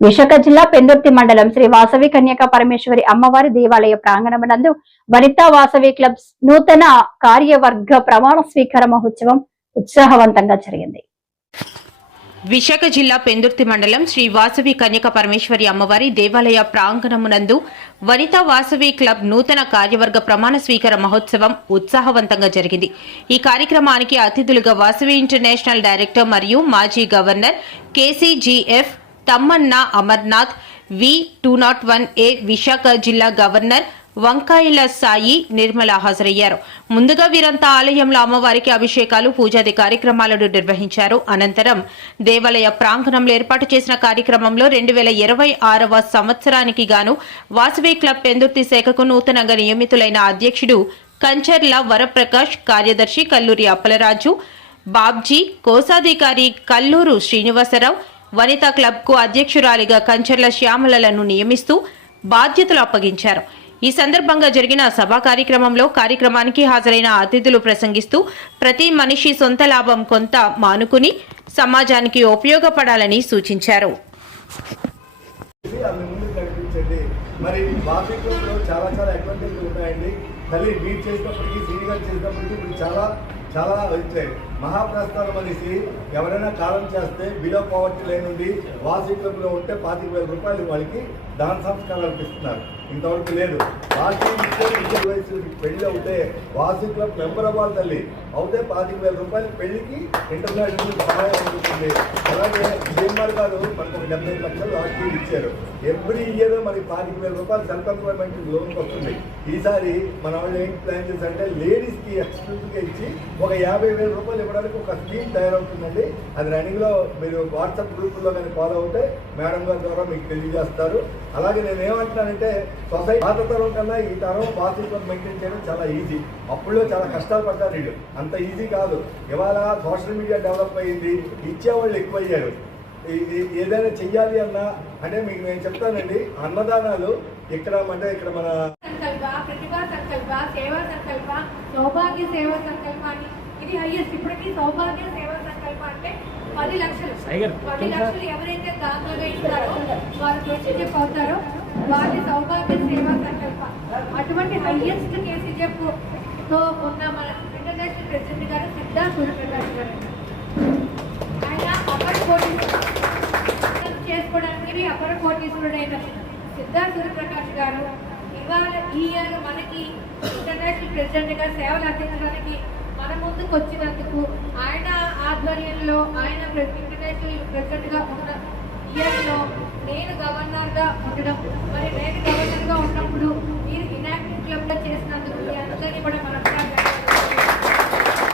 విశాఖ జిల్లా పెందుర్తి మండలం శ్రీ వాసవి కన్యక పరమేశ్వరి అమ్మవారి దేవాలయ ప్రాంగణమునందు వనితా వాసవి క్లబ్స్ నూతన కార్యవర్గ ప్రమాణ స్వీకార మహోత్సవం ఉత్సాహవంతంగా జరిగింది. విశాఖ జిల్లా పెందుర్తి మండలం శ్రీ వాసవి కన్యక పరమేశ్వరి అమ్మవారి దేవాలయ ప్రాంగణమునందు వనితా వాసవి క్లబ్ నూతన కార్యవర్గ ప్రమాణ స్వీకార మహోత్సవం ఉత్సాహవంతంగా జరిగింది. ఈ కార్యక్రమానికి అతిథులుగా వాసవి ఇంటర్నేషనల్ డైరెక్టర్ మరియు మాజీ governor KCGF Tammanna Amarnath V two not one A Visakha జిల్లా గవర్నర్ వంకాయల సాయి నిర్మల హాజరయ్యారు. ముందుగా వీరంతా ఆలయంలో అమ్మవారికి అభిషేకాలు పూజాది కార్యక్రమాలను నిర్వహించారు. అనంతరం దేవాలయ ప్రాంగణంలో ఏర్పాటు చేసిన కార్యక్రమంలో రెండు వేల ఇరవై ఆరవ సంవత్సరానికి గాను వాసవి క్లబ్ పెందుర్తి శాఖకు నూతనంగా నియమితులైన అధ్యక్షుడు కంచర్ల వరప్రకాష్ కార్యదర్శి కల్లూరి అప్పలరాజు బాబ్జీ కోశాధికారి కల్లూరు శ్రీనివాసరావు వనితా క్లబ్కు అధ్యక్షురాలిగా కంచర్ల శ్యామలలను నియమిస్తూ బాధ్యతలు అప్పగించారు. ఈ సందర్భంగా జరిగిన సభా కార్యక్రమంలో కార్యక్రమానికి హాజరైన అతిథులు ప్రసంగిస్తూ ప్రతి మనిషి సొంత లాభం కొంత మానుకుని సమాజానికి ఉపయోగపడాలని సూచించారు. మరి చాలా చాలా అడ్వాంటేజ్లు ఉన్నాయండి తల్లి చేసినప్పటికీ సీనియర్ చేసినప్పటికీ చాలా చాలా వచ్చాయి మహాప్రస్థానం అనేసి ఎవరైనా కాలం చేస్తే బిలో పవర్టీ లైన్ నుండి వాసీ క్లబ్లో ఉంటే పాతిక వేల రూపాయలు వాళ్ళకి దాన సంస్కారం అనిపిస్తున్నారు ఇంతవరకు లేదు. వాసీ వయసు పెళ్ళి అవుతే వాసీ క్లబ్ మెంబర్ అవ్వాలి తల్లి. అవుతే పాతిక వేల రూపాయలు పెళ్ళికి ఇంటర్నేషనల్ సహాయం అందుతుంది. అలాగే సీఎంఆర్ కాదు మనకు ఒక డెబ్బై లక్షలు లాస్ట్ ఇయర్ ఇచ్చారు. ఎవ్రీ ఇయర్ మనకి పాతిక వేల రూపాయలు సెల్ఫ్ ఎంప్లాయ్మెంట్ లోన్ వస్తుంది. ఈసారి మన వాళ్ళు ఏం ప్లాన్ చేశారంటే లేడీస్కి ఎక్స్క్లూజివ్గా ఇచ్చి ఒక యాభై వేల రూపాయలు ఇవ్వడానికి ఒక స్కీమ్ తయారవుతుందండి. అది రన్నింగ్లో మీరు వాట్సాప్ గ్రూపుల్లో కానీ ఫాలో అవుతే మేడం గారి ద్వారా మీకు తెలియజేస్తారు. అలాగే నేను ఏమంటున్నానంటే సొసైటీ పాత తరం కన్నా ఈ తరం బాధ్యతలు మెయింటైన్ చేయడం చాలా ఈజీ అప్పుడులో చాలా కష్టాలు పడ్డారు వీళ్ళు. అంత ఈజీ కాదు. ఇవాళ సోషల్ మీడియా డెవలప్ అయ్యింది. ఇచ్చేవాళ్ళు ఎక్కువ అయ్యారు ఏదైనా చెయ్యాలి అన్నా అంటే మీకు నేను చెప్తానండి అన్నదానాలు ఇక్కడ అంటే ఇక్కడ మన సంకల్ప ప్రతిభా సంకల్ప సేవా సంకల్ప సౌభాగ్య సేవా సంకల్ప అని. ఇది హైయెస్ట్ ఇప్పటికీ సౌభాగ్య సేవా సంకల్ప అంటే పది లక్షలు. పది లక్షలు ఎవరైతే దాఖలుగా ఇస్తారో వారు కేసీజెఫ్ అవుతారో వారి సౌభాగ్య సేవా సంకల్ప. అటువంటి హైయెస్ట్ కేసీజెఫ్తో ఉన్న మన ఇంటర్నేషనల్ ప్రెసిడెంట్ గారు సిద్ధా సూర్యప్రకాష్ గారు ఆయన అపర కోటీశ్వరుడు చేసుకోవడానికి అపర కోటీశ్వరుడైన సిద్ధార్థ సూర్యప్రకాష్ గారు ఇవాళ ఈ ఇయర్ మనకి ఇంటర్నేషనల్ ప్రెసిడెంట్గా సేవలు అందించడానికి మన ముందుకు వచ్చినందుకు ఆయన ఆధ్వర్యంలో ఆయన ఇంటర్నేషనల్ ప్రెసిడెంట్గా ఉన్న ఇయర్లో నేను గవర్నర్గా ఉండడం మరి నేను